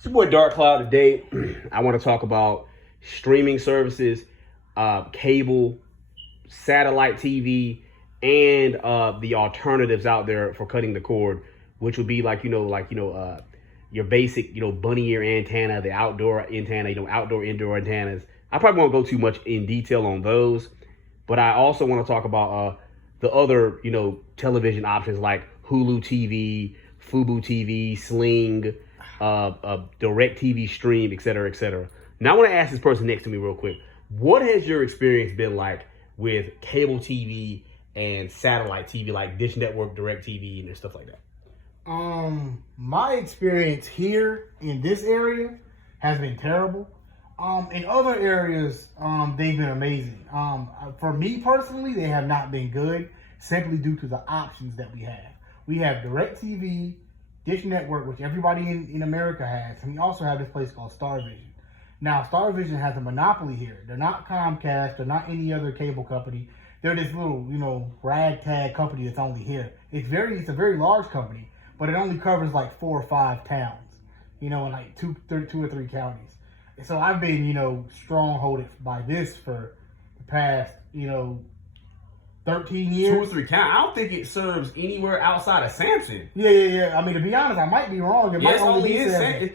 It's your boy Dark Cloud. Today, I want to talk about streaming services, cable, satellite TV, and the alternatives out there for cutting the cord, which would be like your basic bunny ear antenna, the outdoor antenna, outdoor indoor antennas. I probably won't go too much in detail on those, but I also want to talk about the other television options like HULU TV, Fubo TV, Sling, Direct TV Stream, etc., etc. Now I want to ask this person next to me real quick. What has your experience been like with cable TV and satellite TV, like Dish Network, Direct TV, and stuff like that? My experience here in this area has been terrible. In other areas, they've been amazing. For me personally, they have not been good simply due to the options that we have. We have Direct TV, Dish Network, which everybody in America has, and we also have this place called StarVision. Now, StarVision has a monopoly here. They're not Comcast. They're not any other cable company. They're this little, ragtag company that's only here. It's a very large company, but it only covers like 4 or 5 towns, in like two or three counties. And so I've been, strongholded by this for the past, 13 years. 2 or 3 counties. I don't think it serves anywhere outside of Sampson. Yeah. I mean, to be honest, I might be wrong. It might only be in Sampson.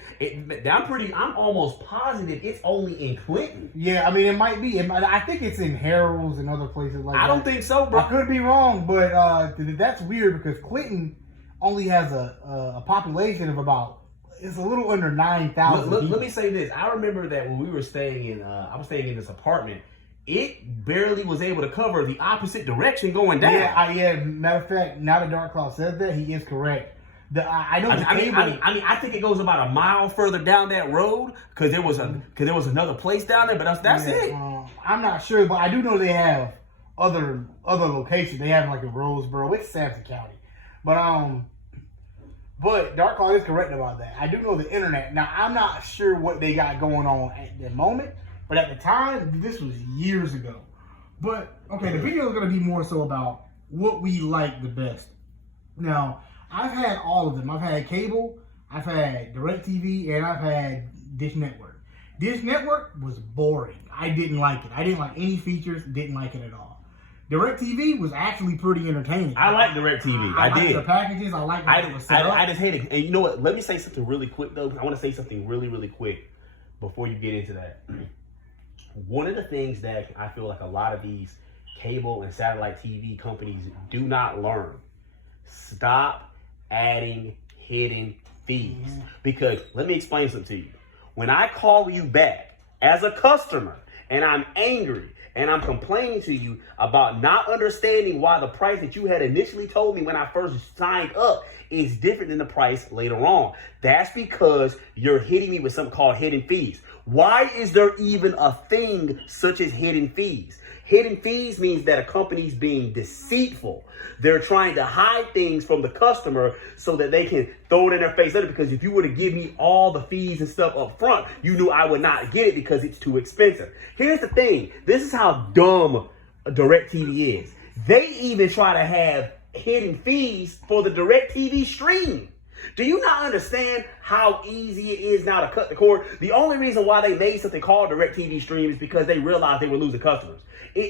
I'm almost positive it's only in Clinton. Yeah, I mean, it might be. I think it's in Harrells and other places like that. I don't think so, bro. I could be wrong, but that's weird because Clinton only has a population of about, it's a little under 9,000 people. Let me say this. I remember that when we were staying in, I was staying in this apartment, it barely was able to cover the opposite direction going down. Yeah. Matter of fact, now that Dark Cloud says that, he is correct. I think it goes about a mile further down that road because there was another place down there, but that's it. I'm not sure, but I do know they have other locations. They have like in Roseboro. It's Sampson County, but Dark Cloud is correct about that. I do know the internet. Now I'm not sure what they got going on at the moment. But at the time, this was years ago. But, okay, the video is going to be more so about what we like the best. Now, I've had all of them. I've had cable, I've had Direct TV, and I've had Dish Network. Dish Network was boring. I didn't like it. I didn't like any features, didn't like it at all. Direct TV was actually pretty entertaining. I like Direct TV. I did. The packages, I like how it was set up. I just hate it. And you know what? Let me say something really quick, though. I want to say something really, really quick before you get into that. One of the things that I feel like a lot of these cable and satellite TV companies do not learn, stop adding hidden fees. Because let me explain something to you. When I call you back as a customer and I'm angry and I'm complaining to you about not understanding why the price that you had initially told me when I first signed up is different than the price later on, that's because you're hitting me with something called hidden fees. Why is there even a thing such as hidden fees? Hidden fees means that a company's being deceitful. They're trying to hide things from the customer so that they can throw it in their face later. Because if you were to give me all the fees and stuff up front, you knew I would not get it because it's too expensive. Here's the thing. This is how dumb Direct TV is. They even try to have hidden fees for the Direct TV stream. Do you not understand how easy it is now to cut the cord? The only reason why they made something called Direct TV Stream is because they realized they were losing customers.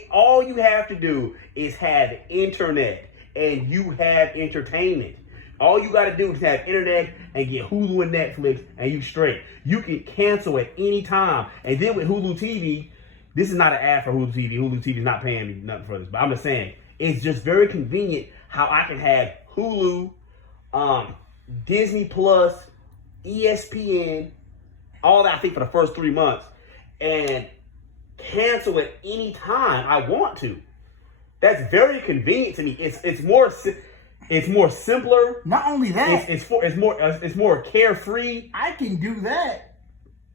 All you have to do is have internet and you have entertainment. All you got to do is have internet and get Hulu and Netflix and you straight. You can cancel at any time. And then with Hulu TV, this is not an ad for Hulu TV. Hulu TV is not paying me nothing for this. But I'm just saying, it's just very convenient how I can have Hulu, Disney Plus, ESPN, all that I think for the first 3 months, and cancel at any time I want to. That's very convenient to me. It's more simpler. Not only that, it's more carefree. I can do that.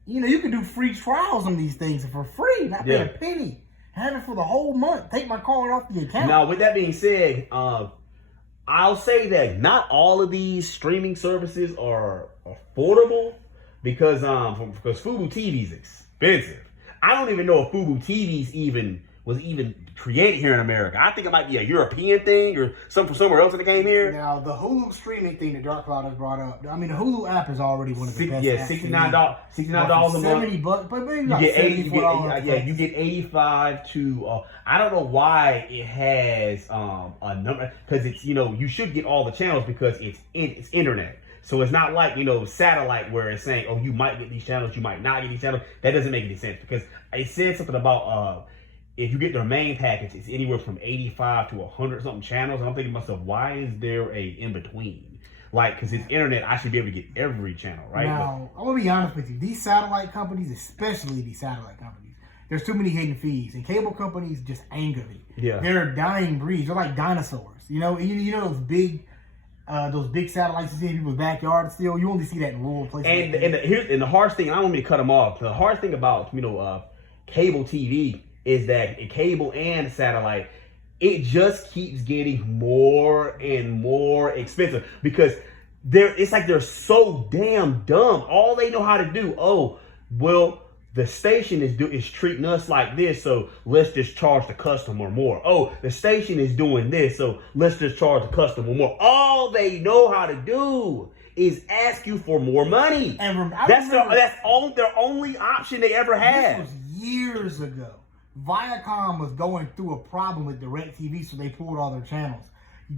You can do free trials on these things for free, not pay a penny. Have it for the whole month. Take my card off the account. Now, with that being said, I'll say that not all of these streaming services are affordable because Fubo TV is expensive. I don't even know if Fubo TV's even was even created here in America. I think it might be a European thing or something from somewhere else that came here. Now, the Hulu streaming thing that Dark Cloud has brought up, I mean, the Hulu app is already one of the best. Yeah, $69 a month. $70, but maybe You like get 80, $74. you get 85 to. I don't know why it has a number, because it's, you know, you should get all the channels because it's internet. So it's not like, you know, satellite where it's saying, oh, you might get these channels, you might not get these channels. That doesn't make any sense, because it said something about if you get their main package, it's anywhere from 85 to 100 something channels. And I'm thinking to myself, why is there a in between? Like, because it's internet, I should be able to get every channel, right? Now, I'm gonna be honest with you. These satellite companies, especially these satellite companies, there's too many hidden fees, and cable companies just anger me. Yeah, they're dying breeds. They're like dinosaurs. You know know those big satellites you see in people's backyard. Still, you only see that in rural places. And the hardest thing, I don't want me to cut them off. The hard thing about cable TV is that cable and satellite, it just keeps getting more and more expensive, because it's like they're so damn dumb. All they know how to do, oh, well, the station is treating us like this, so let's just charge the customer more. Oh, the station is doing this, so let's just charge the customer more. All they know how to do is ask you for more money. And that's their only option they ever had. This was years ago. Viacom was going through a problem with DirecTV, so they pulled all their channels.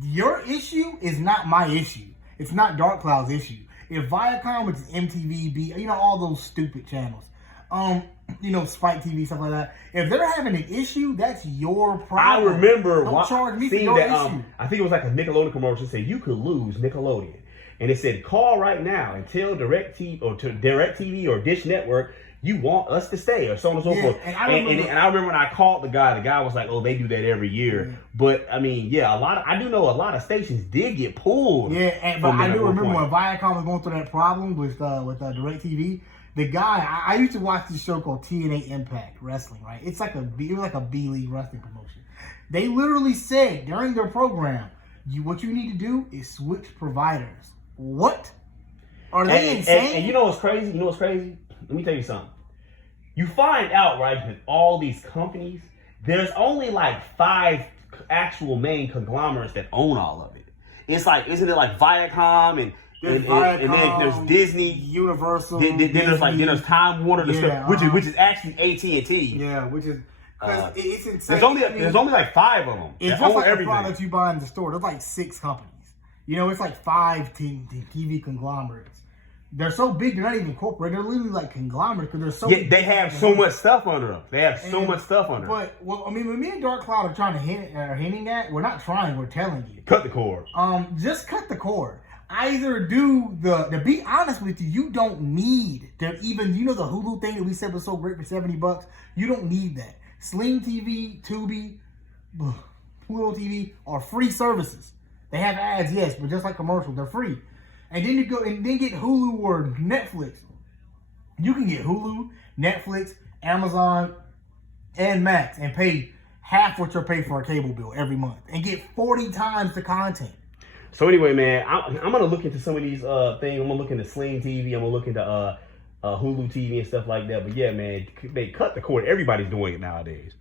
Your issue is not my issue. It's not Dark Cloud's issue. If Viacom, which is MTV, all those stupid channels, Spike TV, stuff like that, if they're having an issue, that's your problem. I remember charge me seeing for your that. issue. I think it was like a Nickelodeon commercial that said you could lose Nickelodeon, and it said call right now and tell DirecTV or Dish Network you want us to stay, or so on and so forth. And I remember when I called the guy was like, oh, they do that every year. Yeah. But I mean, yeah, I do know a lot of stations did get pulled. Yeah, but I do remember when Viacom was going through that problem with DirecTV. The guy, I used to watch this show called TNA Impact Wrestling, right? It was like a B-League wrestling promotion. They literally said during their program, what you need to do is switch providers. What? Are they insane? And you know what's crazy? Let me tell you something. You find out, right, that all these companies, there's only like 5 actual main conglomerates that own all of it. It's like, isn't it like Viacom and then there's Disney, Universal. Then there's Time Warner, which is actually AT&T. Yeah, which is because it's insane. There's only like 5 of them. It's just like the product you buy in the store. There's like 6 companies. It's like 5 TV conglomerates. They're so big, they're not even corporate. They're literally like conglomerates because they're so big. They have so much stuff under them. But, well, I mean, when me and Dark Cloud are trying to hinting at, we're not trying, we're telling you. Cut the cord. Just cut the cord. Either do to be honest with you, you don't need to even, the Hulu thing that we said was so great for $70. You don't need that. Sling TV, Tubi, Pluto TV are free services. They have ads, yes, but just like commercials, they're free. And then you go and then get Hulu or Netflix. You can get Hulu, Netflix, Amazon, and Max and pay half what you're paying for a cable bill every month and get 40 times the content. So anyway, man, I'm gonna look into some of these things. I'm gonna look into Sling TV. I'm gonna look into Hulu TV and stuff like that. But yeah, man, they cut the cord. Everybody's doing it nowadays.